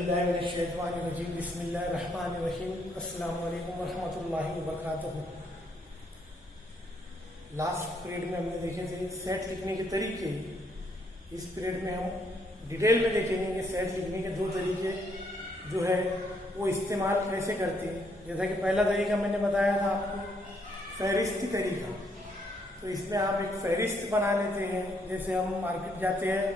औज़ुबिल्लाहिमिनश्शैतानिर्रजीम बिस्मिल्लाहिर्रहमानिर्रहीम अस्सलामु अलैकुम वरहमतुल्लाहि वबरकातुहू। लास्ट पीरियड में हमने देखे थे सेट लिखने के तरीके। इस पीरियड में हम डिटेल में देखेंगे कि सेट लिखने के दो तरीके जो है वो इस्तेमाल कैसे करते हैं। जैसा कि पहला तरीका मैंने बताया था आपको, फहरिस्ती तरीका। तो इसमें आप एक फहरिस्त बना लेते हैं। जैसे हम मार्केट जाते हैं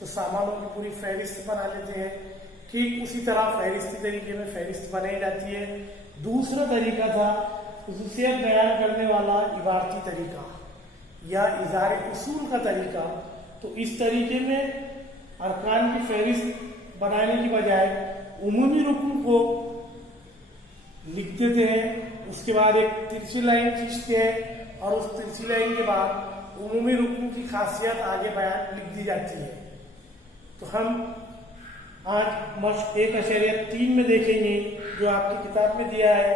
तो सामानों की पूरी फहरिस्त बना लेते हैं, ठीक उसी तरह फहरिस्ती तरीके में फहरिस्त बनाई जाती है। दूसरा तरीका था खुसूसियत बयान करने वाला इबारती तरीका या इज़हार उसूल का तरीका। तो इस तरीके में अरकान की फहरिस्त बनाने की बजाय उमूमी रुकन को लिख देते हैं, उसके बाद एक तिरछी लाइन खींचते हैं और उस तिरछी लाइन के बाद उमूमी रुकन की खासियत आगे बयान लिख दी जाती है। तो हम आज मश्क 1.3 में देखेंगे जो आपकी किताब में दिया है।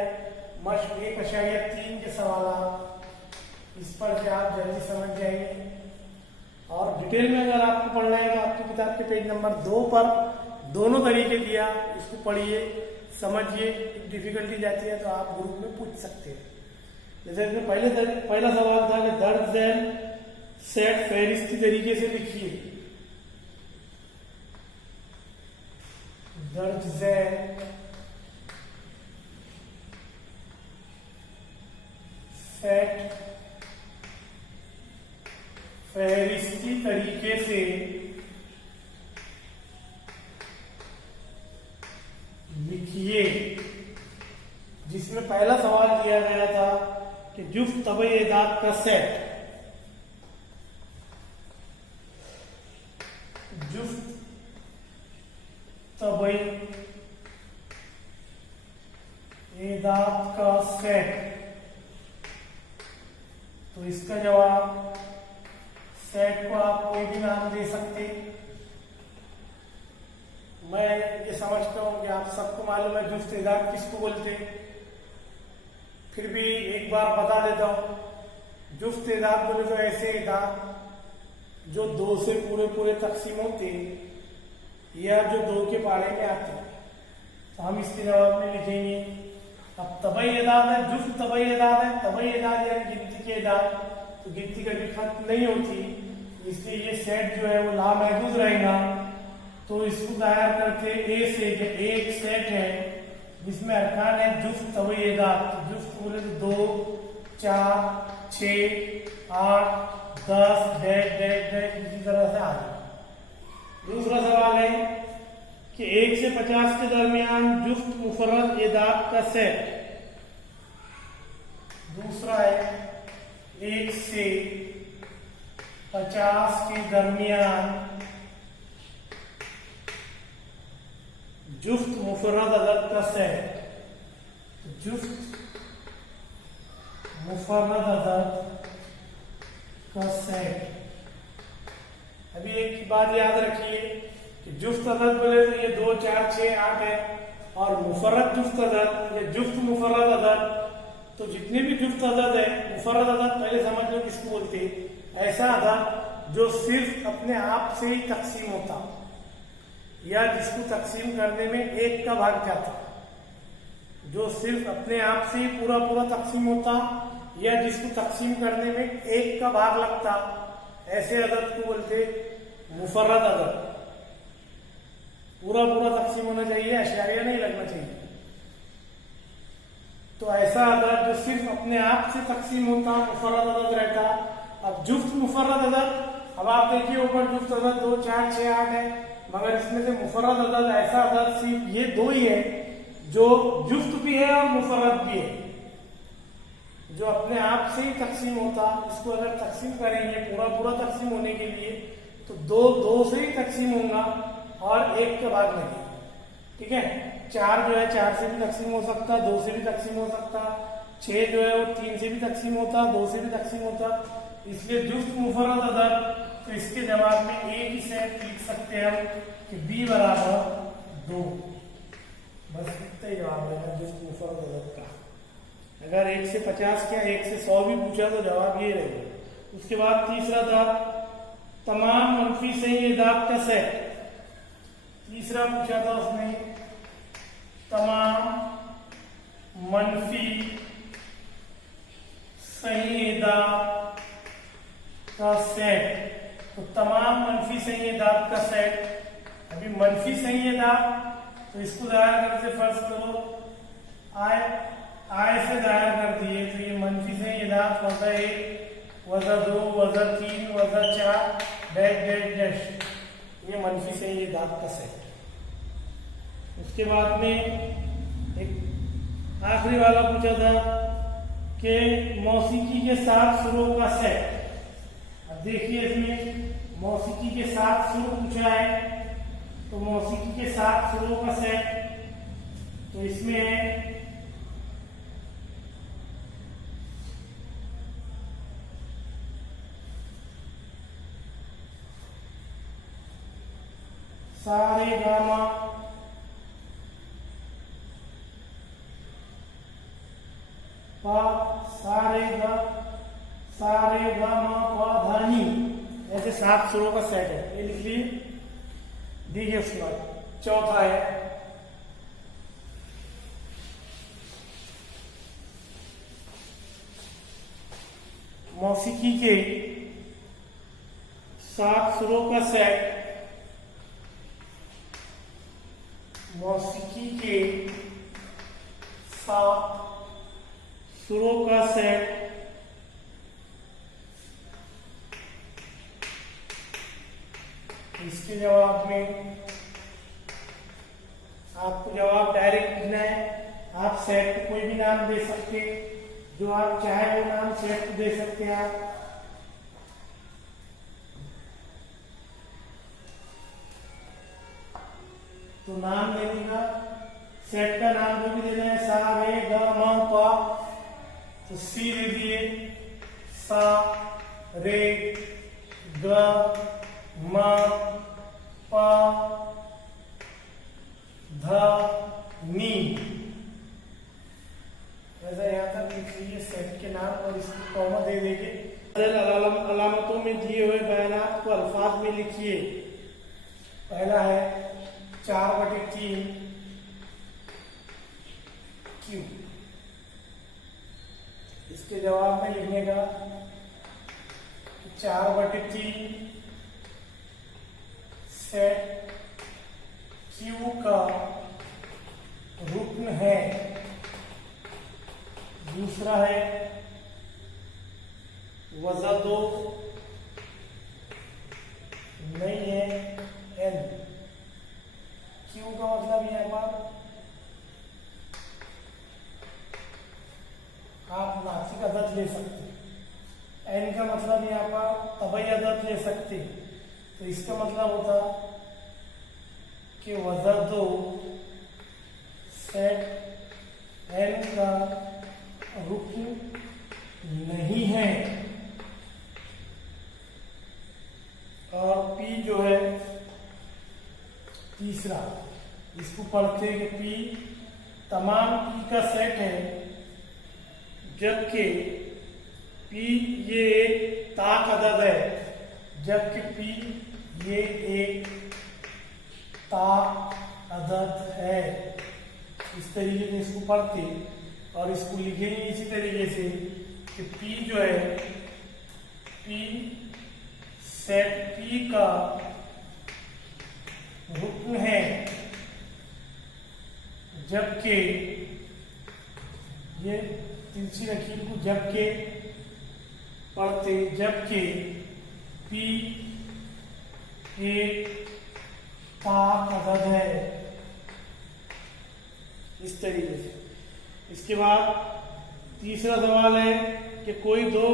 मश्क 1.3 के सवाल इस पर से आप जल्दी समझ जाएंगे। और डिटेल में अगर आपको पढ़ना है तो आपकी किताब के पेज नंबर 2 पर दोनों तरीके दिया, इसको पढ़िए, समझिए। डिफिकल्टी जाती है तो आप ग्रुप में पूछ सकते हैं। जैसे इसमें पहला सवाल था कि दर्ज झैल सेट फहरिस्ती तरीके से लिखिए। दर्ज झैल सेट फहरिस्ती तरीके से लिखिए। जिसमें पहला सवाल किया गया था कि जुफ्त तबैयदात का सेट, जुफ्त तबैयदात का सेट। तो इसका जवाब, सेट को आप कोई भी नाम दे सकते। मैं ये समझता हूं कि आप सबको मालूम है जुफ्त एदाद किसको बोलते हैं, फिर भी एक बार बता देता हूं। जुफ्त एदाद बोले तो ऐसे एदाद जो 2 से पूरे तकसीम होते या जो 2 के पाड़े में आते हैं। तो हम इसके जवाब में लिखेंगे। अब तबई एदाद है, जुफ्त तबई एदाद है। तबई एदाद यानी गिनती के एदाद, तो गिनती कभी खत्म नहीं होती, इसलिए ये सेट जो है वो लामहदूद रहेगा। तो इसको दायर करके ए से एक सेट है जिसमें अरकान है जुफ्त तबैयदात। तो जुफ्त बोले तो 2, 4, 6, 8, 10 इसी तरह से आ जाए। दूसरा सवाल है कि 1 से 50 के दरमियान जुफ्त मुफर्रद एदाद का सेट। दूसरा है 1 से 50 के दरमियान जुफ्त मुफर्रद अदद का सेट। जुफ्त मुफर्रद अदद का सेट। अभी एक बात याद रखिए कि जुफ्त अदद बोले तो ये 2, 4, 6, 8 है, और मुफर्रद जुफ्त अदद या जुफ्त मुफर्रद अदद। तो जितने भी जुफ्त अदद है, मुफर्रद अदद पहले समझ लो किसको बोलते हैं। ऐसा अदद जो सिर्फ अपने आप से ही तकसीम होता या जिसको तकसीम करने में 1 का भाग जाता, जो सिर्फ अपने आप से ही पूरा तकसीम होता या जिसको तकसीम करने में 1 का भाग लगता, ऐसे अदद को बोलते मुफर्रद अदद। पूरा तकसीम होना चाहिए, अशारिया नहीं लगना चाहिए। तो ऐसा अदद जो सिर्फ अपने आप से तकसीम होता, मुफर्रद अदद रहता। अब जुफ्त मुफर्रद अदद, अब आप देखिए ऊपर जुफ्त अदद 2, 4, 6, 8 है, मगर इसमें से मुफर्रद अदद ऐसा अदद सिर्फ ये 2 ही है जो जुफ्त भी है और मुफर्रद भी है, जो अपने आप से ही तकसीम होता। इसको अगर तकसीम करेंगे पूरा तकसीम होने के लिए तो 2 से ही तकसीम होगा और 1 का भाग नहीं। ठीक है। 4 जो है 4 से भी तकसीम हो सकता, 2 से भी तकसीम हो सकता। 6 जो है वो 3 से भी तकसीम होता, 2 से भी तकसीम होता। इसलिए जुफ्त मुफर्रद अदद, तो इसके जवाब में एक ही सेट लिख सकते हैं हम कि B बराबर 2। बस इतना ही जवाब है जुफ्त मुफर्रद अदद का। अगर 1 से 50 क्या 1 से 100 भी पूछा तो जवाब ये रहेगा। उसके बाद तीसरा था तमाम मनफी सही एदाद का सेट। तीसरा पूछा था उसने तमाम मनफी संयुदात का सेट। तो तमाम मनफी संयुदात का सेट। अभी मनफी संयुदात तो इसको दायर करके फर्ज करो आय से दायर कर दिए, तो ये मनफी संयुदात वज़ा 1 वज़ा 2 वज़ा 3 वज़ा 4 डैश डैश डैश, ये मनफी संयुदात का सेट। उसके बाद में एक आखिरी वाला पूछा था कि मौसीकी के 7 सुरों का सेट। अब देखिए इसमें मौसीकी के 7 सुर पूछा है, तो मौसीकी के 7 सुरों का सेट, तो इसमें है सा रे गा मा, पा, सा रे गा मा पा धा नी, ऐसे 7 सुरों का सेट है, ये लिख लिए। देखिए उसके बाद चौथा है मौसीकी के 7 सुरों का सेट। मौसीकी के 7 सुरों का सेट इसके जवाब में आपको जवाब डायरेक्ट लिखना है। आप सेट को कोई भी नाम दे सकते, जो आप चाहे वो नाम सेट को दे सकते हैं आप। तो नाम देने का, सेट का नाम जो भी देना है, सा रे ग म प, तो सी दे दिए, सा रे ग म प ध नी, ऐसा यहाँ तक लिख लीजिए सेट के नाम, और इसको कॉमा दे देंगे। अलामतों में दिए हुए बयानात को अल्फाज में लिखिए। पहला है 4/3 क्यू, इसके जवाब में लिखने का 4/3 सेट क्यू का रुक्न है। दूसरा है वज़ा 2 नहीं है एन। क्यू का मतलब यहाँ पर आप नासिक अदद ले सकते, एन का मतलब यहाँ पर तबई अदद ले सकते। तो इसका मतलब होता कि वज़ा 2 सेट एन का रुकन नहीं है, और पी जो है तीसरा, इसको पढ़ते हैं कि पी तमाम पी का सेट है, जबकि पी ये एक ताक अदद है, जबकि पी ये एक ताक अदद है। इस तरीके से इसको पढ़ते और इसको लिखेंगे इसी तरीके से कि पी जो है, पी सेट पी का रुकन है, जबकि ये तिरछी लकीर को जबकि पढ़ते, जबकि पी एक ताक अदद है, इस तरीके से। इसके बाद तीसरा सवाल है कि कोई दो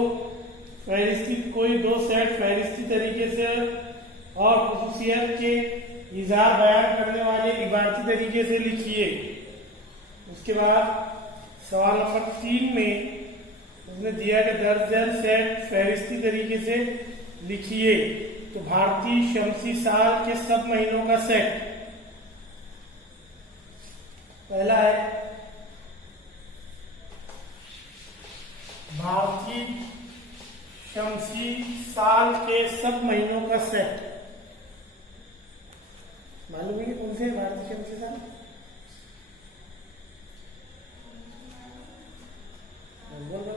सेट फहरिस्ती तरीके से और खुसूसियत के इज़हार बयान करने वाले इबारती तरीके से लिखिए। उसके बाद सवाल नंबर 3 में उसने दिया कि दर्ज सेट फहरिस्ती तरीके से लिखिए। तो भारतीय शमसी साल के सब महीनों का सेट। पहला है भारतीय शमसी साल के सब महीनों का सेट। मालूम है कि कौन से भारतीय शमसी साल? बोल दो।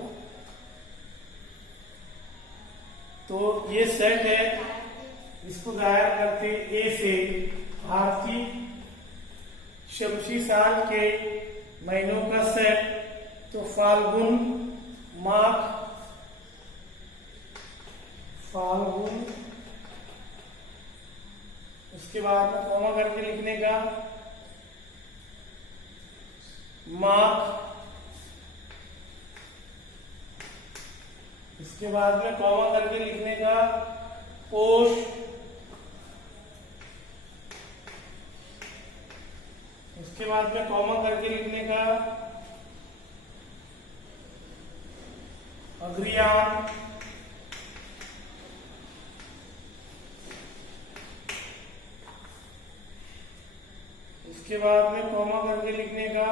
तो ये सेट है, इसको जाहिर करते ए से भारतीय शमसी साल के महीनों का सेट। तो फाल्गुन, माघ, फाल्गुन, उसके बाद में कॉमा करके लिखने का माघ, इसके बाद में कॉमा करके लिखने का पोष, उसके बाद में कॉमा करके लिखने का अग्रयाण, उसके बाद में कॉमा करके लिखने का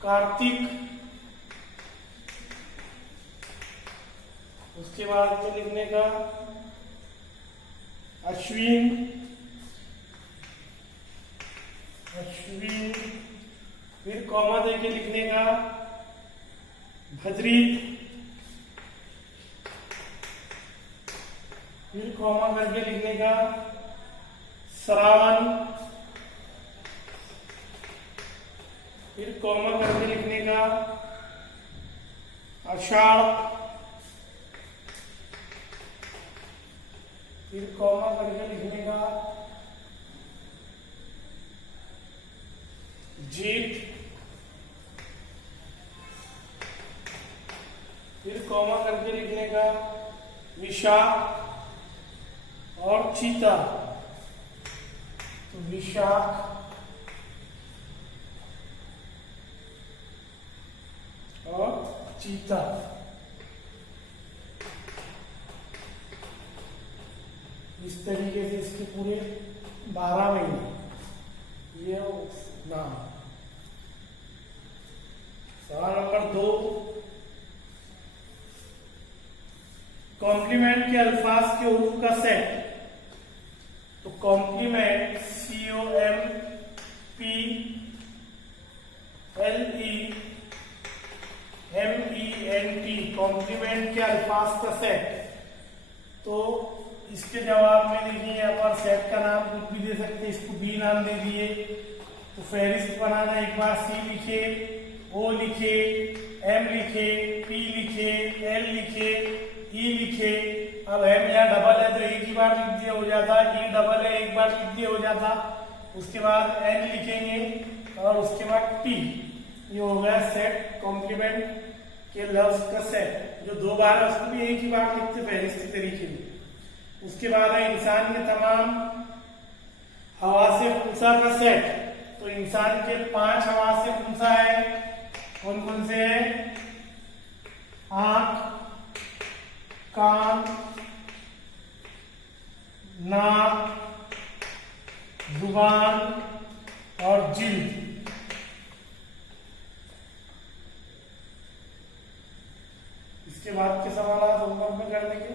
कार्तिक, उसके बाद में लिखने का अश्विन, अश्विन, फिर कॉमा देके लिखने का भद्रीत, फिर कॉमा करके लिखने का श्रावण, फिर कॉमा करके लिखने का आषाढ़, फिर कॉमा करके लिखने का जेठ, फिर कॉमा करके लिखने का विशाख और चीता। तो विशाख और चीता, इस तरीके से इसके पूरे 12 महीने ये नाम। सवाल नंबर 2, कॉम्प्लीमेंट के अल्फाज के उर्दू का सेट। तो कॉम्प्लीमेंट COMPLEMENT, कॉम्प्लीमेंट के अल्फाज का सेट। तो इसके जवाब में देखिए यहाँ पर सेट का नाम कुछ भी दे सकते, इसको बी नाम दे दिए। तो फहरिस्त बनाना, एक बार सी लिखे, ओ लिखे, एम लिखे, पी लिखे, एल लिखे, ई लिखे। अब एम यहाँ डबल है तो एक ही बार लिख दिया हो जाता, ई डबल है एक बार लिख दिया हो जाता। उसके बाद एन लिखेंगे और उसके बाद टी। ये हो गया सेट, कॉम्प्लीमेंट के लफ्ज का सेट। जो 2 बार है उसको भी एक ही बार लिखते फहरिस्त तरीके में। उसके बाद है इंसान के तमाम हवासे खुंसा का सेट। तो इंसान के 5 हवासे खुंसा है, कौन कौन से है? आंख, कान, नाक, जुबान और जिल्द। इसके बाद के सवाल होमवर्क में कर लेंगे।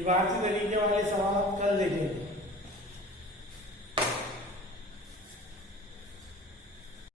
इबारती तरीके वाले सवाल कल देखेंगे।